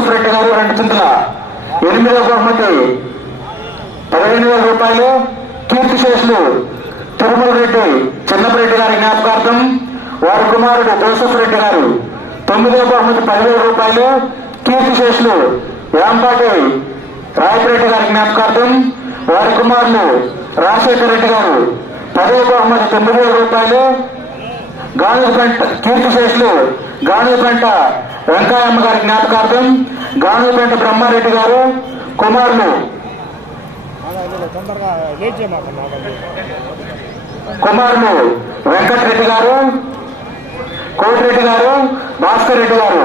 Joseph గారు రెండు ఎనిమిదవ బహుమతి. పదిహేను వేల రూపాయలు. కీర్తి శేషులు. తిరుమల రెడ్డి చిన్నపరెడ్డి గారి జ్ఞాపకార్థం వారి కుమారుడు జోసఫ్ రెడ్డి గారు. తొమ్మిదవ బహుమతి పదివేల రూపాయలు. కీర్తి శేషులు. వేంపాటి రాయపరెడ్డి గారి జ్ఞాపకార్థం వారి కుమారులు రాజశేఖర రెడ్డి గారు. పదవ బహుమతి తొమ్మిది వేల రూపాయలు. గానుగుపెంట కీర్తిశేషులు గానుగుపెంట వెంకయ్యమ్మ గారి జ్ఞాపకార్థం గానుపేట బ్రహ్మారెడ్డి గారు కుమారులు. తొందరగా కుమారులు వెంకటరెడ్డి గారు కోటిరెడ్డి గారు భాస్కర్ రెడ్డి గారు.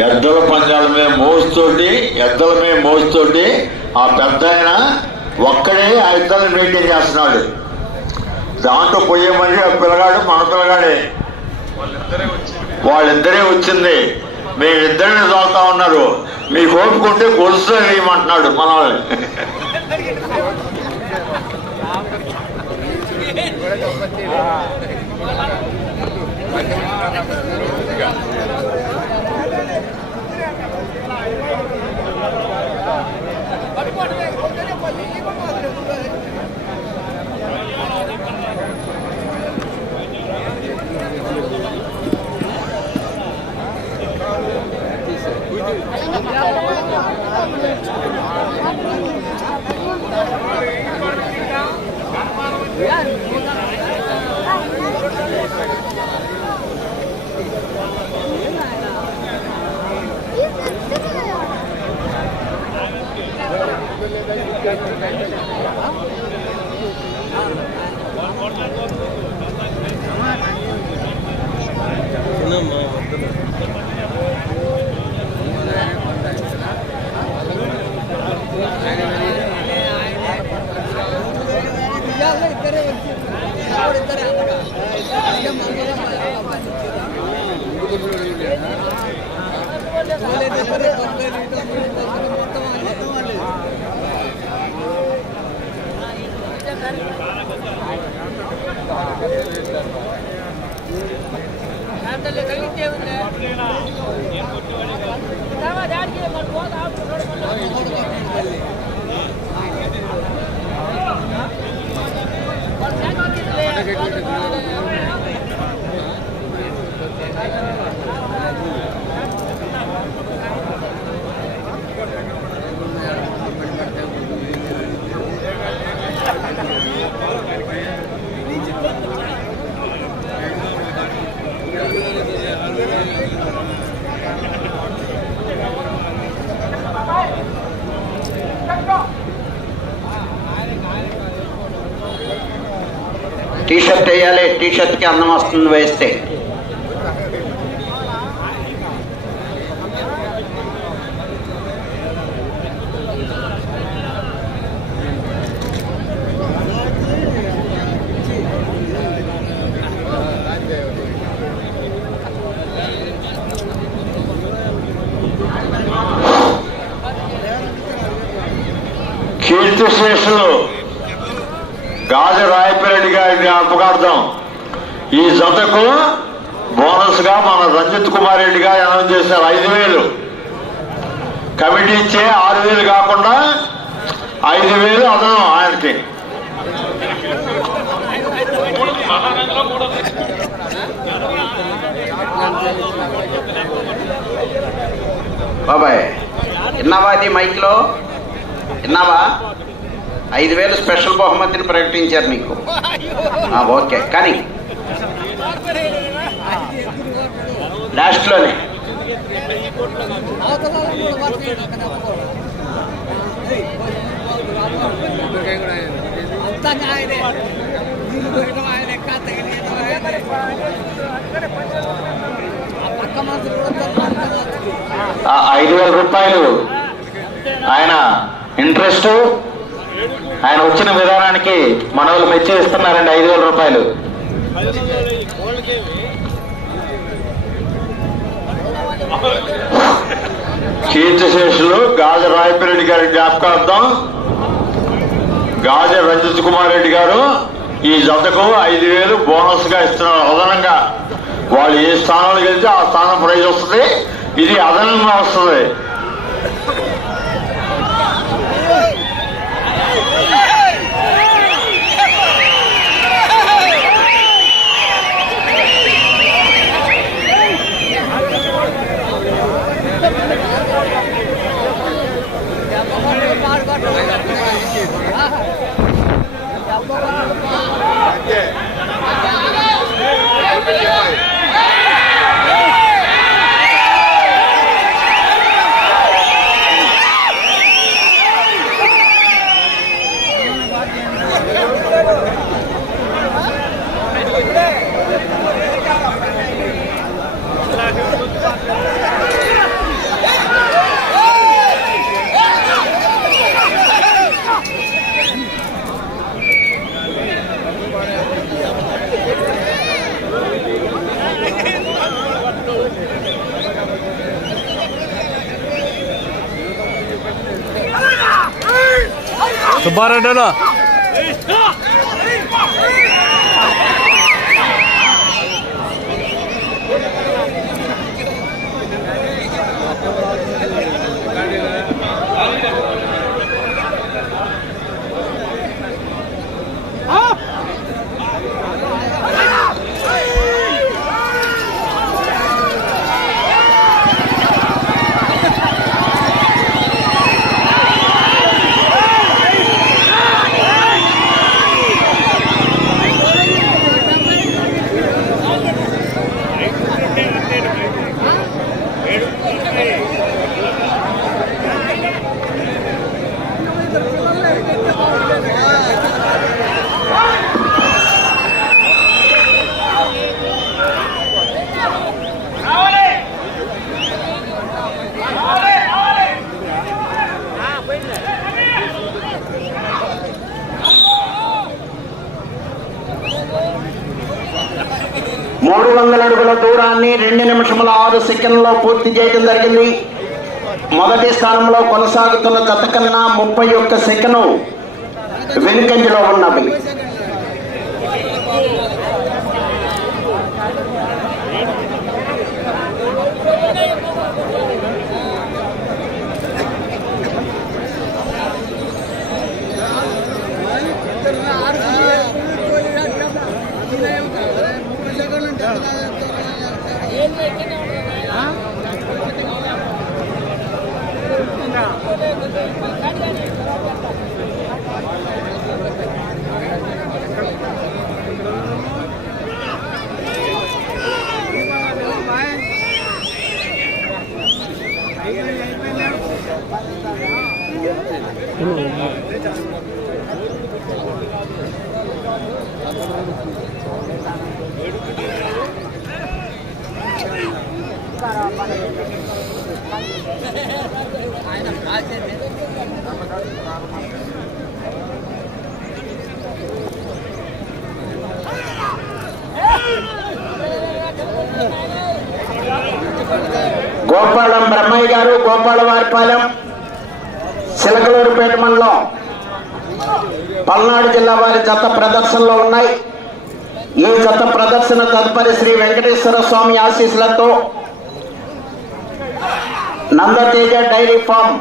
ఎద్దల పంజాల మీద మోస్తోటి ఎద్దల మీద మోస్తోటి ఆ పెద్ద ఆయన ఒక్కడే ఆ ఇద్దరిని మెయింటైన్ చేస్తున్నాడు. దాంట్లో పోయేమని ఆ పిల్లగాడు మన పిల్లగాడే. వాళ్ళిద్దరే వచ్చింది. మేమిద్దరిని చదువుతా ఉన్నారు. మీకు ఓపుకుంటే గొలుసు వేయమంటున్నాడు మన వాళ్ళని వేయాలి అన్నం వస్తుంది వేస్తే కీర్తి శేషులు గాజు రాయపిరెడ్డి గారి జ్ఞాపకార్థం ఈ జతకు బోనస్గా మన రంజిత్ కుమార్ రెడ్డి గారు అనౌన్స్ చేశారు. ఐదు వేలు. కమిటీ ఇచ్చే ఆరు వేలు కాకుండా ఐదు వేలు అదనం ఆయనకి. బాబాయ్ విన్నావా అది మైక్లో? విన్నావా? ఐదు వేలు స్పెషల్ బహుమతిని ప్రకటించారు నీకు. ఓకే. కానీ లాస్ట్లోనే. ఆ ఐదు వేల రూపాయలు ఆయన ఇంట్రెస్ట్ ఆయన వచ్చిన విధానానికి మనోళ్ళు మెచ్చి ఇస్తున్నారండి ఐదు వేల రూపాయలు. కీర్తిశేషులు గాజ రాయపిరెడ్డి గారి జ్ఞాపకార్థం గాజ రంజిత్ కుమార్ రెడ్డి గారు ఈ జతకు ఐదు వేలు బోనస్గా ఇస్తున్నారు. అదనంగా వాళ్ళు ఏ స్థానంలో గెలిస్తే ఆ స్థానం ప్రైజ్ వస్తుంది. ఇది అదనంగా వస్తుంది. సుబ్బారెడ్డి అడుగుల రెండు నిమిషముల ఆరు సెకండ్లో పూర్తి చేయడం జరిగింది. మొదటి స్థానంలో కొనసాగుతున్న గత కన్నా ముప్పై ఒక్క సెకండ్ వెనుకంజలో ఉన్నవి గోపాలం బ్రహ్మయ్య గారు గోపాల వారిపాలెం సిలకలూరుపేట మండలం పల్నాడు జిల్లా వారి జత ప్రదర్శనలో ఉన్నాయి. ఈ జత ప్రదర్శన తదుపరి శ్రీ వెంకటేశ్వర స్వామి ఆశీస్సులతో నందతేజ డైరీ ఫామ్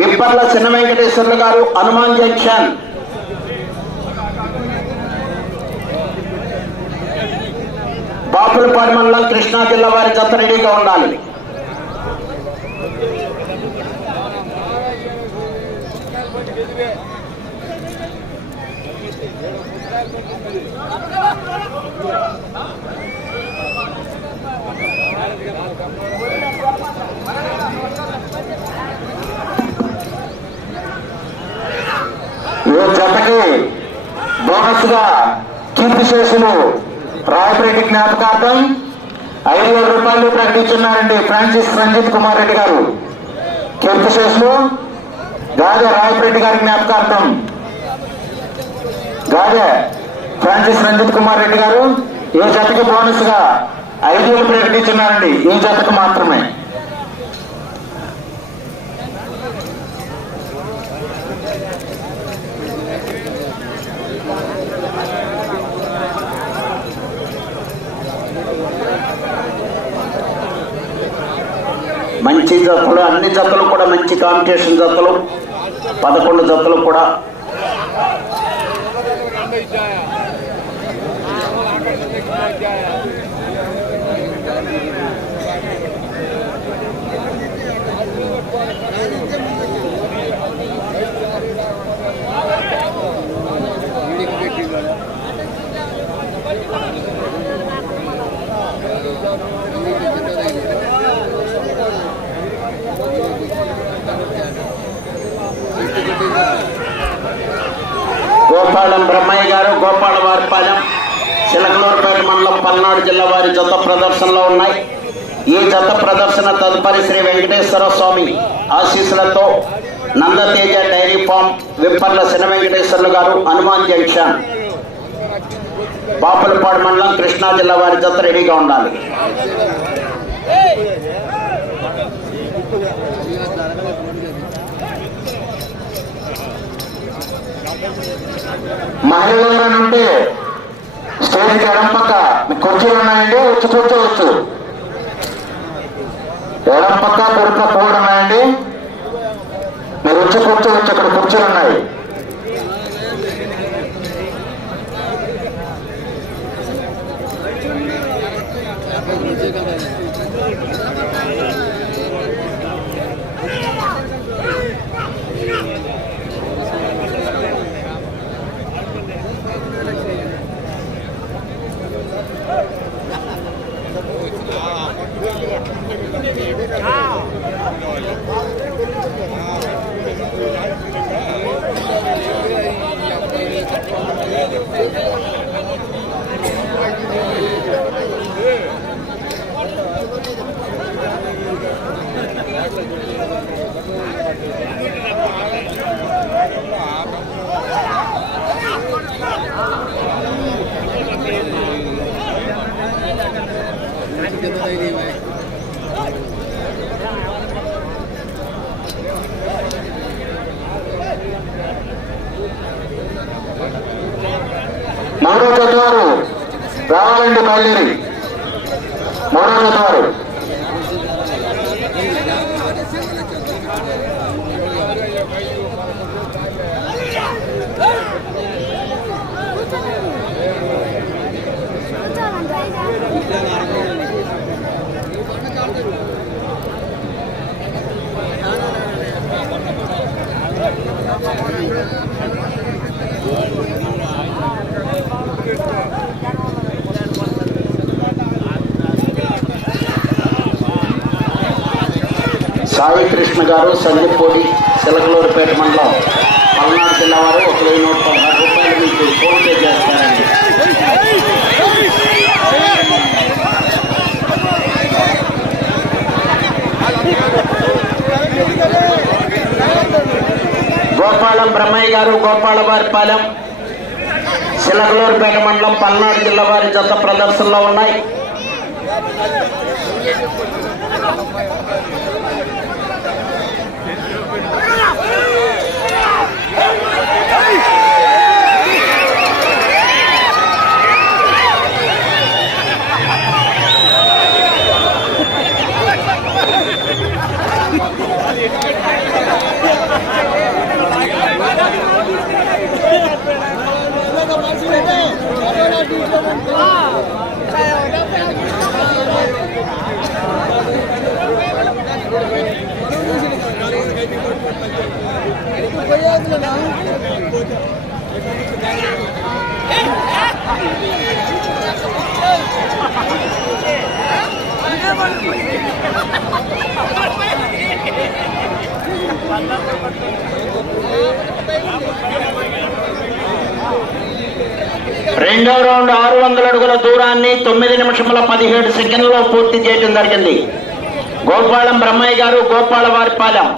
విప్పర్ల చిన్న వెంకటేశ్వర్లు గారు హనుమాన్ జంక్షన్ బాపులపాడు మండలం కృష్ణా జిల్లా వారి జత రెడీగా ఉండాలి. ఈ జతకి బోనస్గా కీర్తి శేషులు రాయపరెడ్డి జ్ఞాపకార్థం ఐదు వేల రూపాయలు ప్రకటించున్నారండి ఫ్రాన్సిస్ రంజిత్ కుమార్ రెడ్డి గారు. కీర్తి శేషులు గాజ రాయపరెడ్డి గారి జ్ఞాపకార్థం. గాజ ఫ్రాన్సిస్ రంజిత్ కుమార్ రెడ్డి గారు. ఈ జతకి బోనస్గా ఐదు వేలు ప్రకటించున్నారండి. ఈ జతకు మాత్రమే. మంచి జతలు అన్ని జతలు కూడా మంచి కాంపిటీషన్ జతలు పదకొండు జతలు కూడా గోపాలం బ్రహ్మయ్య గారు గోపాల వారిపాలెం చిలకలూరుపేట మండలం పల్నాడు జిల్లా వారి జత ప్రదర్శనలో ఉన్నాయి. ఈ జత ప్రదర్శన తదుపరి శ్రీ వెంకటేశ్వర స్వామి ఆశీస్సులతో Nandateja dairy farm Vipparla Sani Venkateswarlu garu Hanuman junction. Bapulapadu మండలం కృష్ణా జిల్లా వారి జత రెడీగా ఉండాలి. మహిళలు ఎవరైనా ఉంటే స్టేజ్కి ఎడం పక్క. మీకు కుర్చీలు ఉన్నాయండి? వచ్చి కూర్చోవచ్చు. ఎడం పక్క కుడిపక్క కూడా ఉన్నాయండి? మీరు వచ్చి కూర్చోవచ్చు అక్కడ కుర్చీలు ఉన్నాయి. మూడో జత గారు సంజయపూడి సిలకలూరుపేట మండలం పల్నాడు జిల్లా వారు ఒక వెయ్యి నూట పదహారు రూపాయలు మీకు ఫోన్ పే చేస్తారండి. గోపాలం బ్రహ్మయ్య గారు గోపాలవారిపాలెం సిలకలూరుపేట మండలం పల్నాడు జిల్లా వారి జత ప్రదర్శనలో ఉన్నాయి. రెండో అడుగుల తొమ్మిది నిమిషముల పదిహేడు సెకండ్లలో పూర్తి చేయడం జరిగింది. గోపాలం బ్రహ్మయ్య గారు గోపాల వారిపాలెం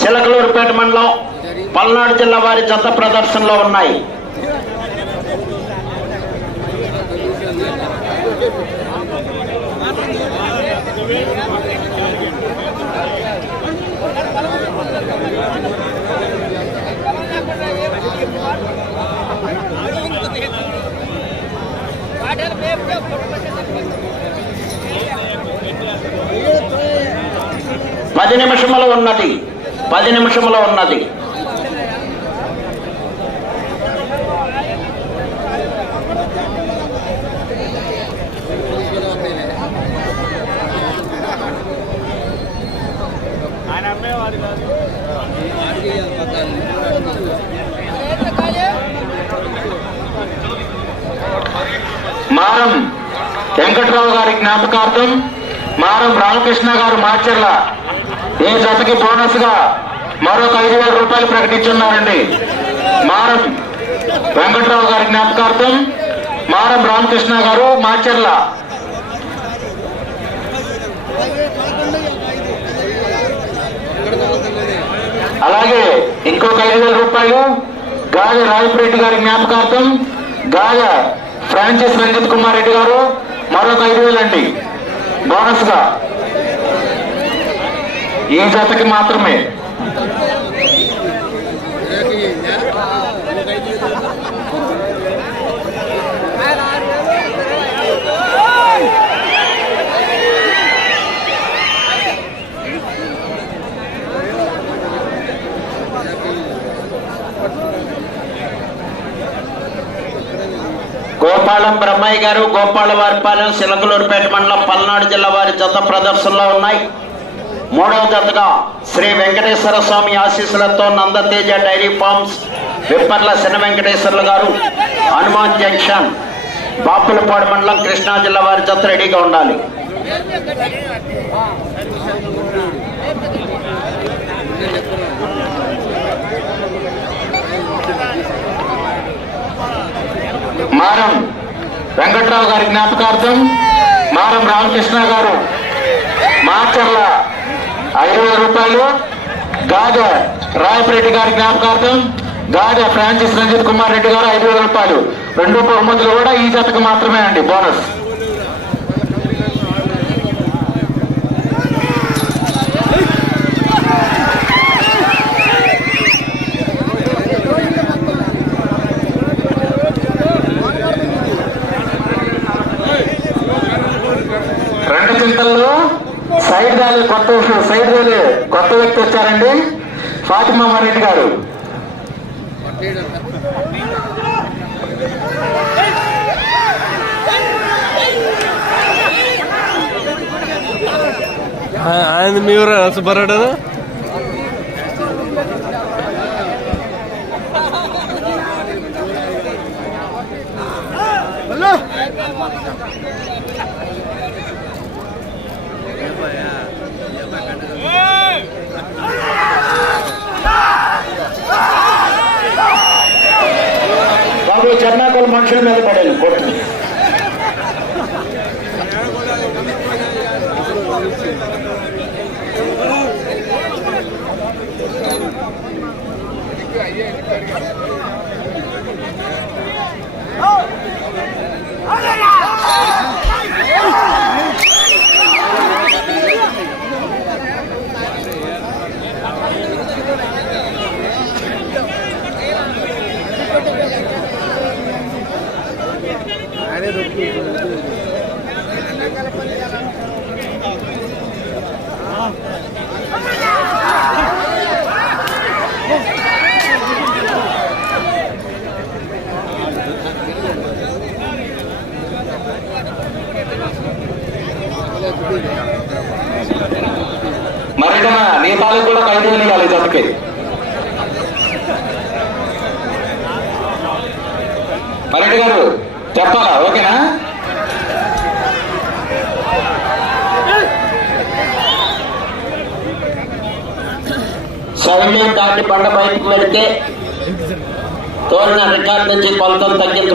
చిలకలూరుపేట మండలం పల్నాడు జిల్లా వారి జత ప్రదర్శనలో ఉన్నాయి. పది నిమిషములు ఉన్నది. పది నిమిషములు ఉన్నది. ఆయన మారం వెంకట్రావు గారి జ్ఞాపకార్థం మారం రామకృష్ణ గారు మార్చర్ల ఈ జతకి బోనస్గా మరొక ఐదు వేల రూపాయలు ప్రకటించున్నారండి? మారం వెంకట్రావు గారి జ్ఞాపకార్థం మారం రామకృష్ణ గారు మాచర్ల. అలాగే ఇంకొక ఐదు వేల రూపాయలు గాజ రాజపురెడ్డి గారి జ్ఞాపకార్థం గాజ ఫ్రాన్సిస్ రంజిత్ కుమార్ రెడ్డి గారు మరొక ఐదు వేలండి. బోనస్గా ఈ జతకి మాత్రమే. గోపాలం బ్రహ్మయ్య గారు గోపాల వారిపాలెం సిలకలూరుపేట మండలం పల్నాడు జిల్లా వారి జత ప్రదర్శనలో ఉన్నాయి. మూడవ జతగా శ్రీ వెంకటేశ్వర స్వామి ఆశీస్సులతో Nandateja dairy farms Vipparla Sani Venkateswarlu garu Hanuman junction Bapulapadu మండలం కృష్ణా జిల్లా వారి జత రెడీగా ఉండాలి. మారం వెంకట్రావు గారి జ్ఞాపకార్థం మారం రామకృష్ణ గారు మాచర్ల ఐదు వేల రూపాయలు. గాజ రాయపరెడ్డి గారి జ్ఞాపకార్థం గాజ ఫ్రాన్సిస్ రంజిత్ కుమార్ రెడ్డి గారు ఐదు వేల రూపాయలు. రెండు బహుమతులు కూడా ఈ జతకు మాత్రమే అండి బోనస్. రెండు చింతల్లో సైడ్ రాలే కొత్త సైడ్ రాలే కొత్త వ్యక్తి వచ్చారండి. ఫాతిమా రెడ్డి గారు. ఆయన మీ ఊరు? సుబ్బారెడ్డి బాబు చెన్నాకోల మనుషుల మీద పడాను కొట్టు మరిటన Gracias.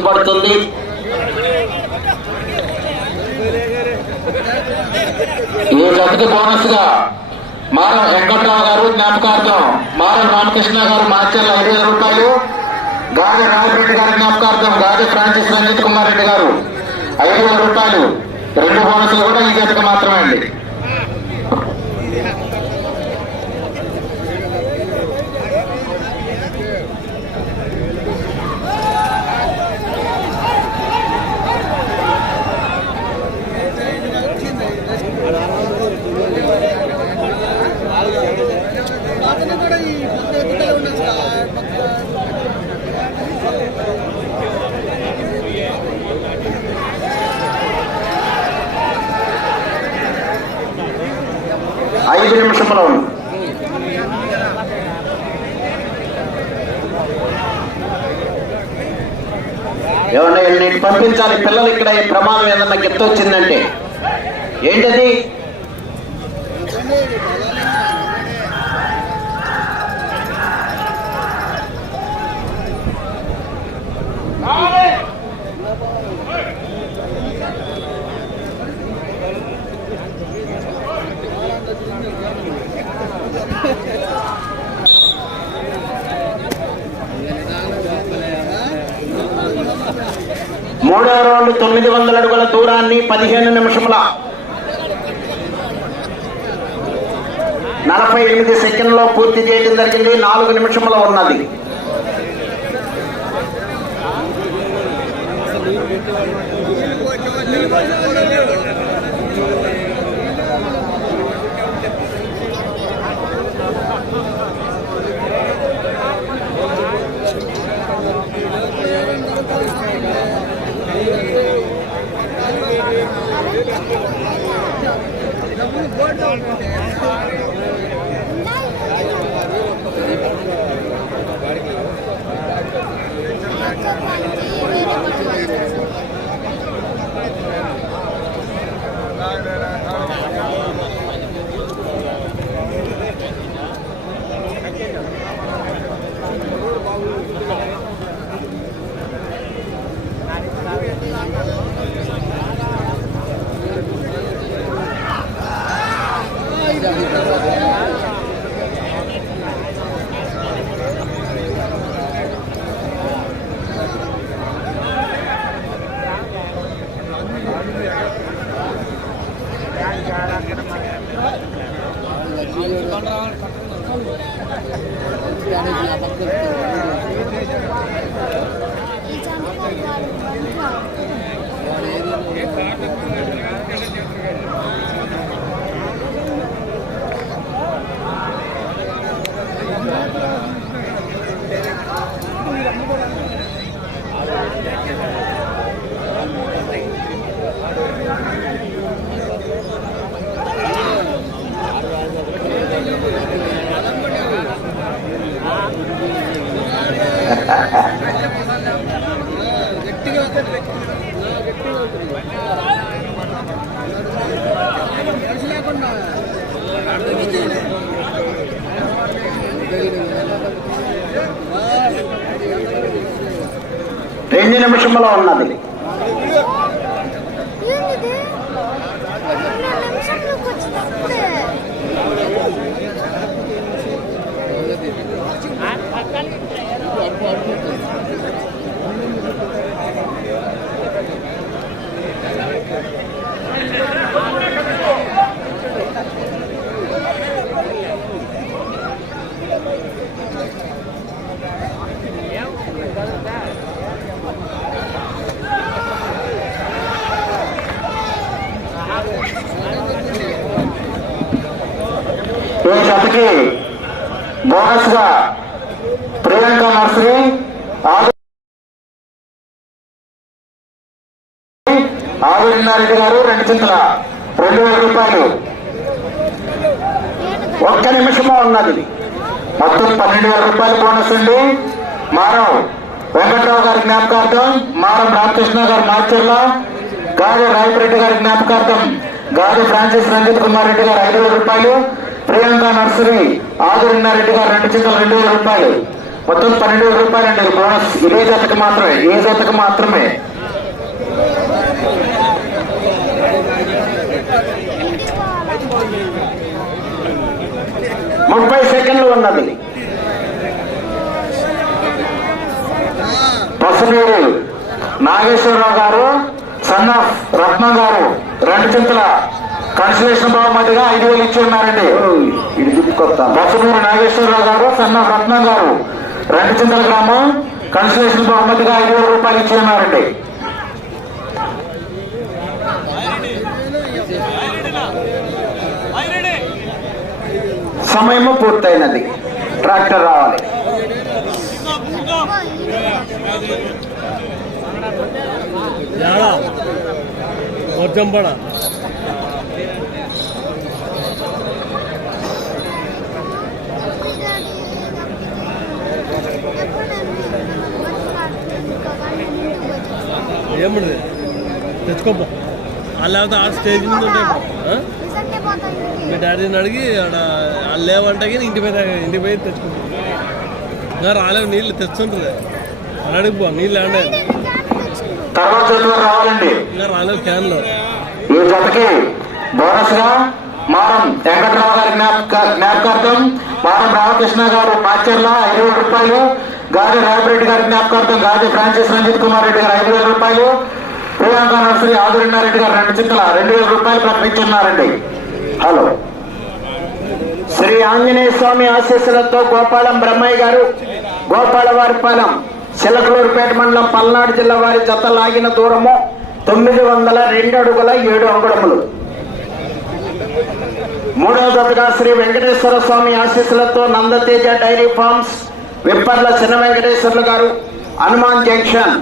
కొలతలు తగ్గించబడుతుంది ఈ జతకి బోనస్గా మారం వెంకట్రావు గారు జ్ఞాపకార్థం మారం రామకృష్ణ గారు మార్చర్ల ఐదు వేల రూపాయలు గాజ రాజరెడ్డి గారి జ్ఞాపకార్థం గాజ ఫ్రాన్సిస్ రంజిత్ కుమార్ రెడ్డి గారు ఐదు వేల రూపాయలు. రెండు బోనస్లు కూడా ఈ జతకి మాత్రమే అండి. ఐదు నిమిషంలో ఉంది పంపించాలి పిల్లలు ఇక్కడ ఈ ప్రమాదం ఏదన్నా గిత్తొచ్చిందంటే ఏంటది? మూడో తొమ్మిది వందల అడుగుల దూరాన్ని పదిహేను నిమిషముల నలభై ఎనిమిది సెకండ్లో పూర్తి చేయడం జరిగింది. నాలుగు నిమిషముల ఉన్నది. ఈ నిమిషంలో ఉన్నది. ఈ బోనస్గా ప్రియాంక నర్సరీ ఆదు ఆదిరెడ్డి గారు రెండు చింతల రెండు వేల రూపాయలు. ఒక్క నిమిషంలో ఉన్నది. మొత్తం పన్నెండు వేల రూపాయల బోనస్ అండి మారం వెంకట్రావు గారి జ్ఞాపకార్థం మారం రామకృష్ణ గారు మార్చర్ల గాజు రాయపరెడ్డి గారి జ్ఞాపకార్థం గాజు ఫ్రాన్సిస్ రంజిత్ కుమార్ రెడ్డి గారు ఐదు వేల రూపాయలు ప్రియాంక నర్సరీ ఆదిరెడ్డి గారు రెండు చింతలు రెండు వేల రూపాయలు. మొత్తం పన్నెండు వేల రూపాయలు అండి. బోనస్. ఇదే జతకు మాత్రమే. ఏ జతకు మాత్రమే? ముప్పై సెకండ్లు ఉన్నది. పసునూరు నాగేశ్వరరావు గారు సన్ ఆఫ్ రత్న గారు రెండు చింతల కన్సలేషన్ బహుమతిగా ఐదు వేలు ఇచ్చి ఉన్నారండి. బసనూరు నాగేశ్వరరావు గారు సన్న రత్నం గారు. రెండు చింతల గ్రామం కన్సలేషన్ బహుమతిగా ఐదు వేల రూపాయలు ఇచ్చి ఉన్నారండి. సమయము పూర్తయినది. ట్రాక్టర్ రావాలి. యాడా? వర్జం పడ ఏమిటి తెచ్చుకోపో. లేకపోతే ఆ స్టేజ్ మీద ఉంటాయి మీ డాడీని అడిగి ఆడ వాళ్ళు లేవంటే ఇంటి మీద ఇంటి పోయి తెచ్చుకుంటా ఇంకా రాలేవు నీళ్ళు తెచ్చుంటుంది అని అడిగిపో నీళ్ళు రావాలండి. ఇంకా రాలేవు క్యాన్లో. ఈ జతకి బోనస్గా మారం వెంకట్రావు గారి జ్ఞాపక జ్ఞాపకార్థం మారం రామకృష్ణ గారు మాచర్ల ఐదు వేల రూపాయలు గాజు రాయపరెడ్డి గారి జ్ఞాపకార్థం గాజు ఫ్రాన్సిస్ రంజిత్ కుమార్ రెడ్డి గారు ఐదు వేల రూపాయలు ప్రియాంక నర్సరీ ఆదిరెడ్డి గారు రెండు చిత్తల రెండు వేల రూపాయలు ప్రకటించున్నారండి. హలో. శ్రీ ఆంజనేయ స్వామి ఆశీస్సులతో గోపాలం బ్రహ్మయ్య గారు గోపాలవారిపాలెం చిలకలూరుపేట మండలం పల్నాడు జిల్లా వారి జత లాగిన దూరము తొమ్మిది వందల రెండు అడుగుల ఏడు అంగుళములు. మూడవ జతగా శ్రీ వెంకటేశ్వర స్వామి ఆశీస్సులతో నందతేజ డైరీ ఫార్మ్స్ విప్పర్ల చిన్న వెంకటేశ్వర్లు గారు హనుమాన్ జంక్షన్.